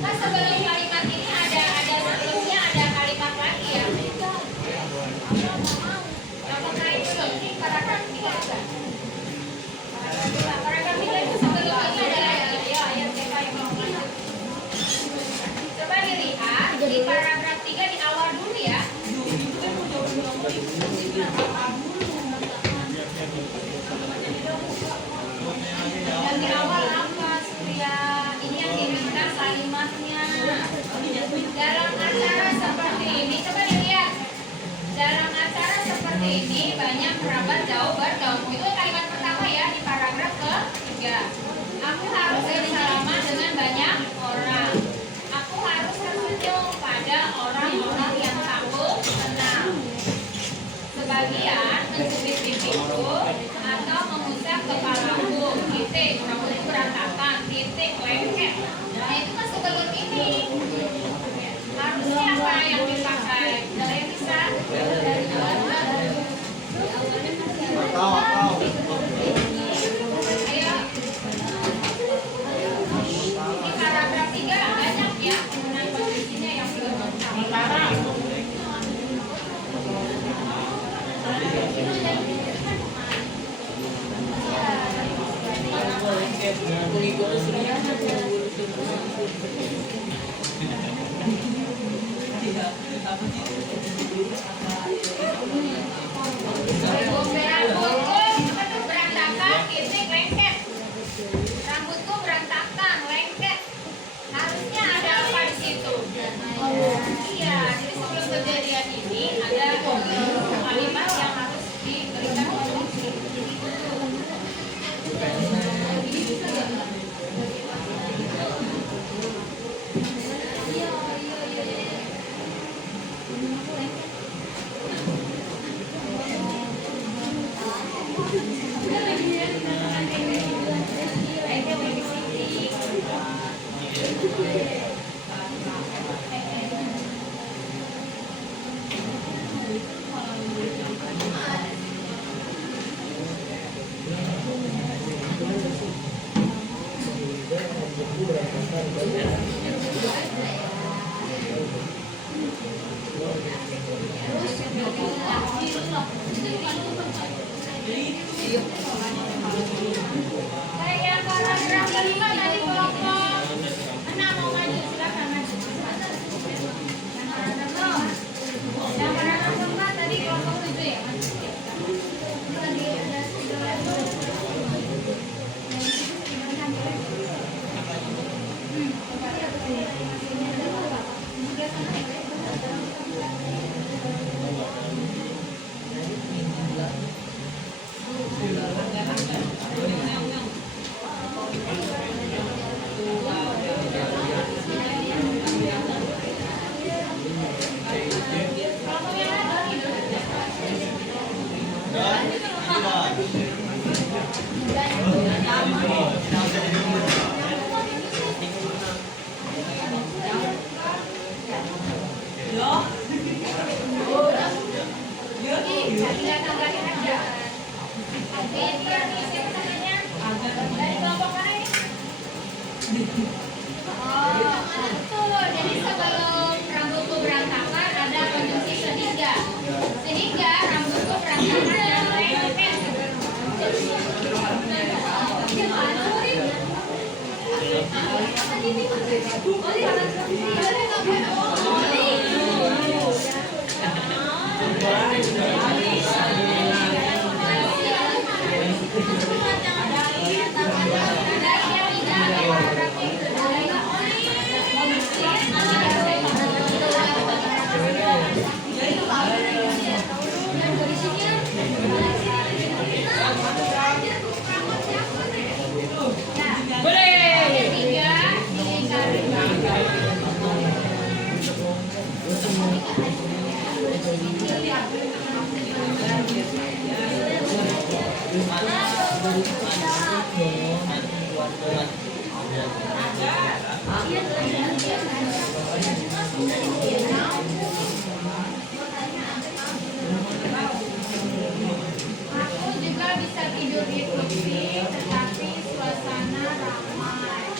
Kan sebelum kalimat ini ada sebelumnya ada kalimat lagi ya. Kamu naik dulu, ini paragraf 3 juga. Paragraf 3 itu sebelum ini ada lagi ya, ayat siapa yang mau lanjut. Coba dilihat di paragraf 3 di awal dulu ya. Dan di awal apa Surya? Ini yang diminta kalimatnya. Dalam acara seperti ini, coba dilihat. Dalam acara seperti ini banyak kerabat jauh bertemu. Itu kalimat pertama ya di paragraf ke-3. Aku harus bersalaman dengan banyak orang. Aku harus tersenyum pada orang-orang yang aku kenal. Sebagian mencubit pipiku atau mengusap kepalaku. Titik, rambutku berantakan. Titik, lengket. Nah itu kan sebelum ini. Harusnya apa yang dipakai? Ada yang bisa? Ayo. Ini paragraf 3 banyak ya penggunaan posisinya yang belum lengkap. Rambutku berantakan, titik, lengket. Rambutku berantakan, lengket. Harusnya ada apa di situ? Iya, jadi sebelum kejadian ini ada kalimat yang harus diberikan konjungsi. Kayak paragraf 5 dari kelompok 6 mau maju, silakan maju. Yang paragraf 4 tadi kelompok 7 ya. Dari kelompok mana ini? Betul. Jadi sebelum rambutku berantakan ada konjungsi sehingga. Sehingga rambutku berantakan dan lengket. Aku juga bisa tidur di kursi, tetapi suasana ramai.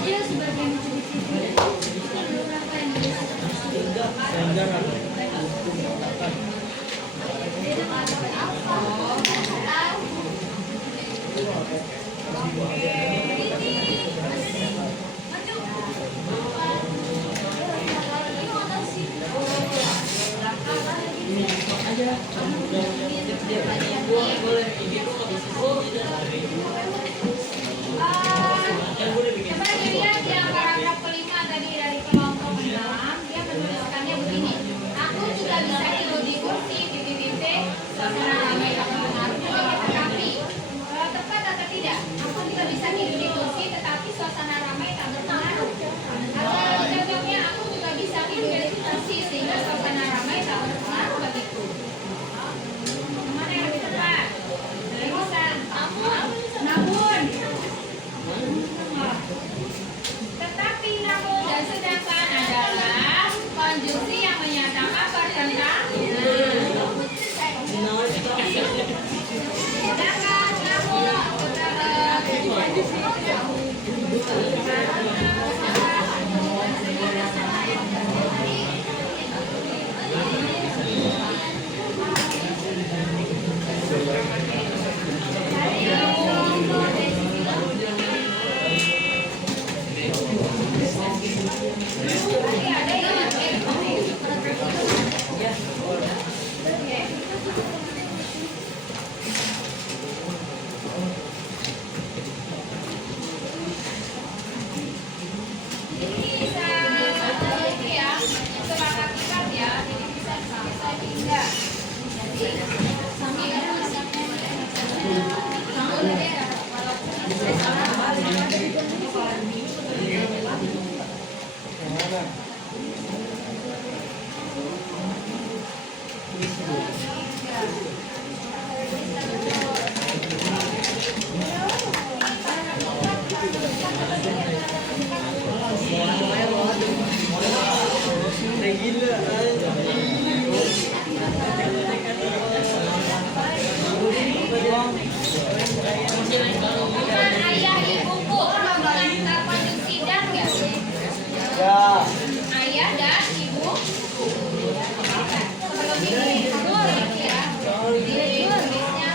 Dia sebagai beberapa yang Coba dilihat yang paragraf kelima tadi dari kelompok 6, dia menuliskannya begini. Aku juga bisa tidur di kursi, titik-titik, suasana ramai tak berpengaruh, tetapi tepat atau tidak? Aku juga bisa tidur di kursi, tetapi suasana ramai tak berpengaruh. Atau contohnya, aku juga bisa tidur di kursi sehingga suasana ramai tak berpengaruh bagiku. Mana yang lebih tepat? Bisa. Namun. Tetapi namun dan sedangkan adalah konjungsi yang menyatakan pertentang. Sedangkan namun ayah ibuku mengantar konjungsi dan enggak? Ayah dan ibu. Kalau ini ya. Di tulisnya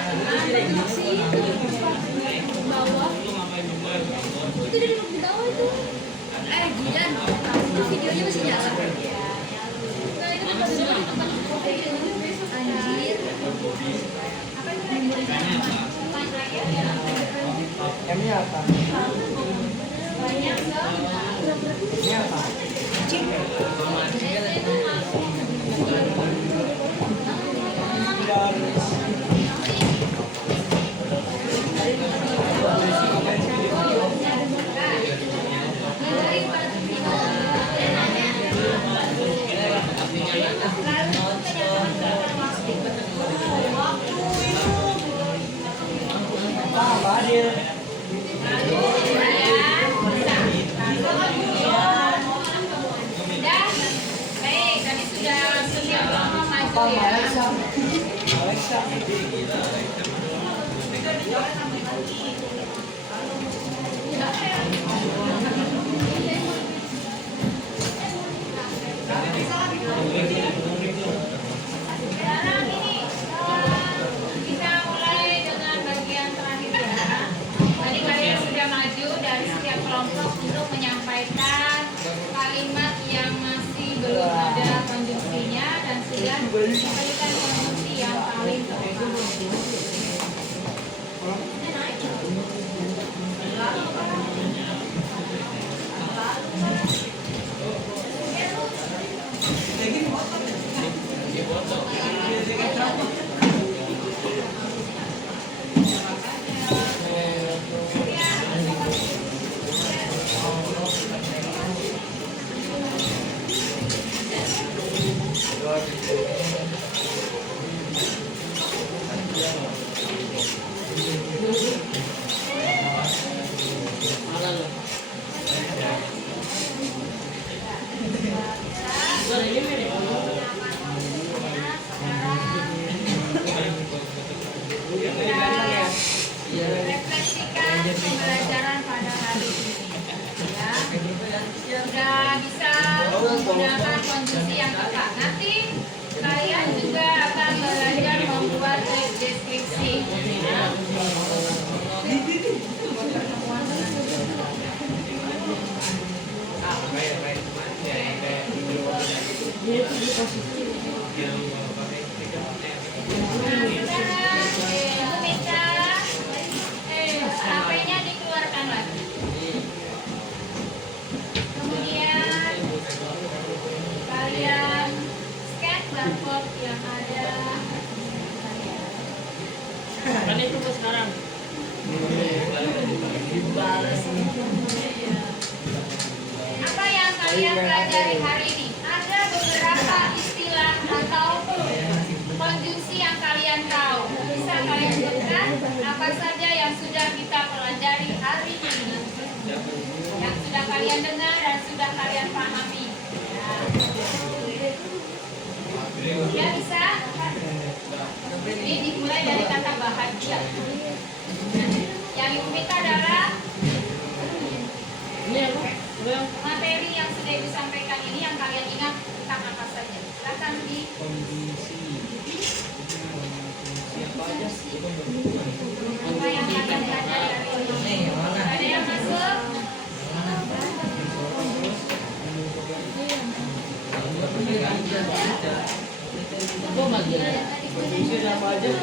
bawah. Itu di bawah itu. Jidan. Videonya masih nyala. Nah, itu tempat anjir. Apa itu? M-nya apa? Banyak dong. Ini apa? Apa dia? Baik, tadi sudah siap maju ya. Alexa. Kembalikan konsumsi yang paling tepat. Refleksikan pembelajaran pada hari ini. Ya. Sudah bisa menggunakan konjungsi yang tepat. Nanti kalian juga akan belajar membuat deskripsi. Ya. HP-nya dikeluarkan lagi. Kemudian kalian scan barcode yang ada. Kan itu sekarang. Apa yang kalian pelajari hari ini? Ada beberapa istilah atau konjungsi yang kalian tahu. Bisa kalian sebutkan apa saja yang sudah kita pelajari hari ini? Yang sudah kalian dengar dan sudah kalian pahami. Ya bisa? Ini dimulai dari kata bahagia. Yang ibu minta adalah Ini apa? materi yang sudah ibu sampaikan ini yang kalian ingat tentang apa saja. Silakan di apa yang kalian pelajari hari ini. Ada yang masuk? Gua bagian. Apa aja?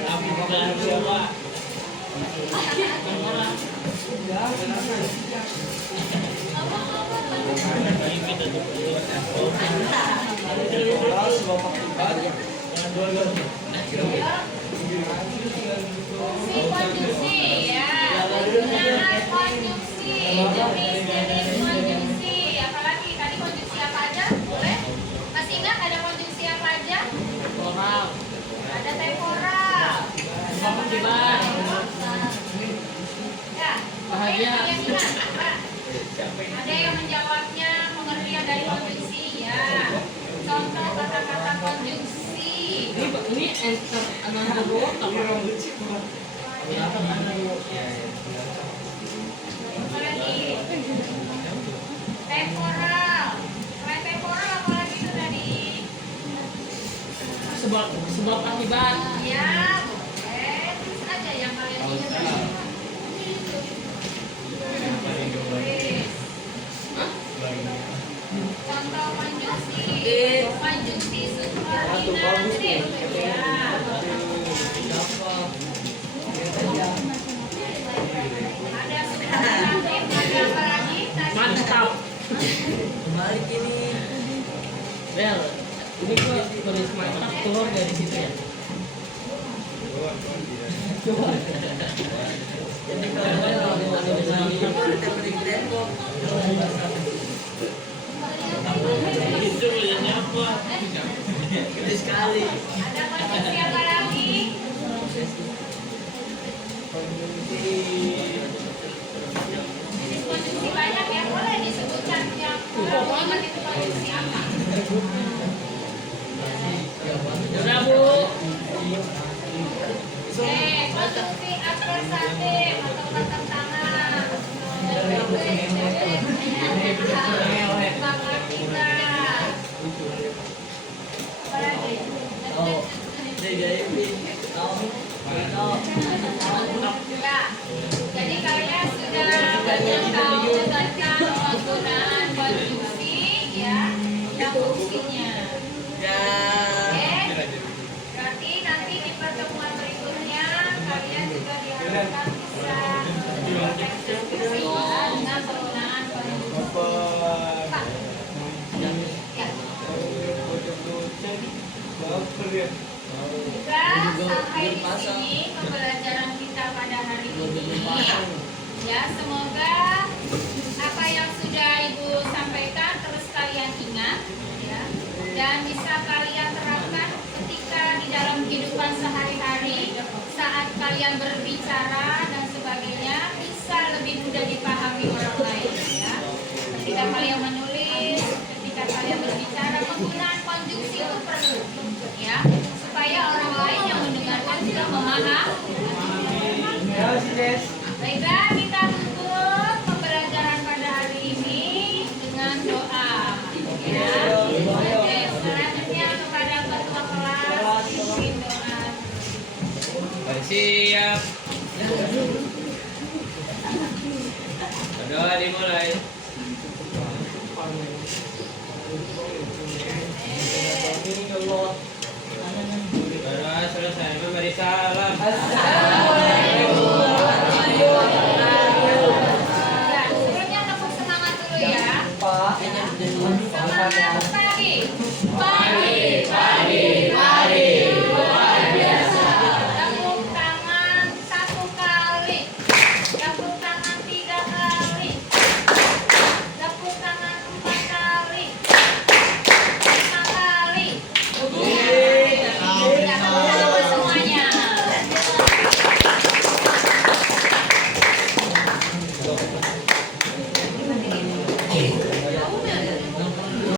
Tapi bukan siapa. Si konjungsi ya. Penggunaan konjungsi. Jenis konjungsi. Apalagi tadi konjungsi apa aja? Boleh? Masih ingat ada konjungsi apa aja? Moral. Ada temporal. Kewajiban. Ya. Bahagia. Kalian ingat? Pak? Ada yang menjawabnya pengertian dari konjungsi ya. Contoh kata-kata konjungsi. Ini enter another word apa? Apalagi temporal. Selain temporal apalagi itu tadi? Sebab akibat. Ya, boleh. Terus aja yang kalian ingat. Contoh konjungsi. Konjungsi subordinatif. Ya. Ada subordinatif, ada apa lagi? Tadi. Mantap. Balik ini. Bel, ini gua tulis mantap keluar dari situ ya. Jadi kalau Itu lihatnya apa? gede sekali. Ada konjungsi apa lagi? Jenis konjungsi banyak ya, boleh disebutkan yang kurang ingat itu konjungsi apa? Udah Bu. Konjungsi adversatif atau bertentangan. Bab akibat. Apa lagi? diharapkan bisa memproteksi siswa dengan penggunaan kondusi. Pak. Ya. Juga sampai di sini pembelajaran kita pada hari ini. Ya, semoga apa yang sudah Ibu sampaikan terus kalian ingat, ya, dan bisa kalian terapkan ketika di dalam kehidupan sehari-hari saat kalian berbicara dan sebagainya bisa lebih mudah dipahami orang lain, ya. Ketika kalian menulis, ketika kalian berbicara, penggunaan konjungsi itu perlu, ya, supaya orang lain yang mendengarkan juga memahami. Baiklah, kita tutup pembelajaran pada hari ini dengan doa. Ya. Oke, selanjutnya kepada ketua kelas pimpin doa. Siap. Berdoa dimulai. Berdoa selesai memberi salam.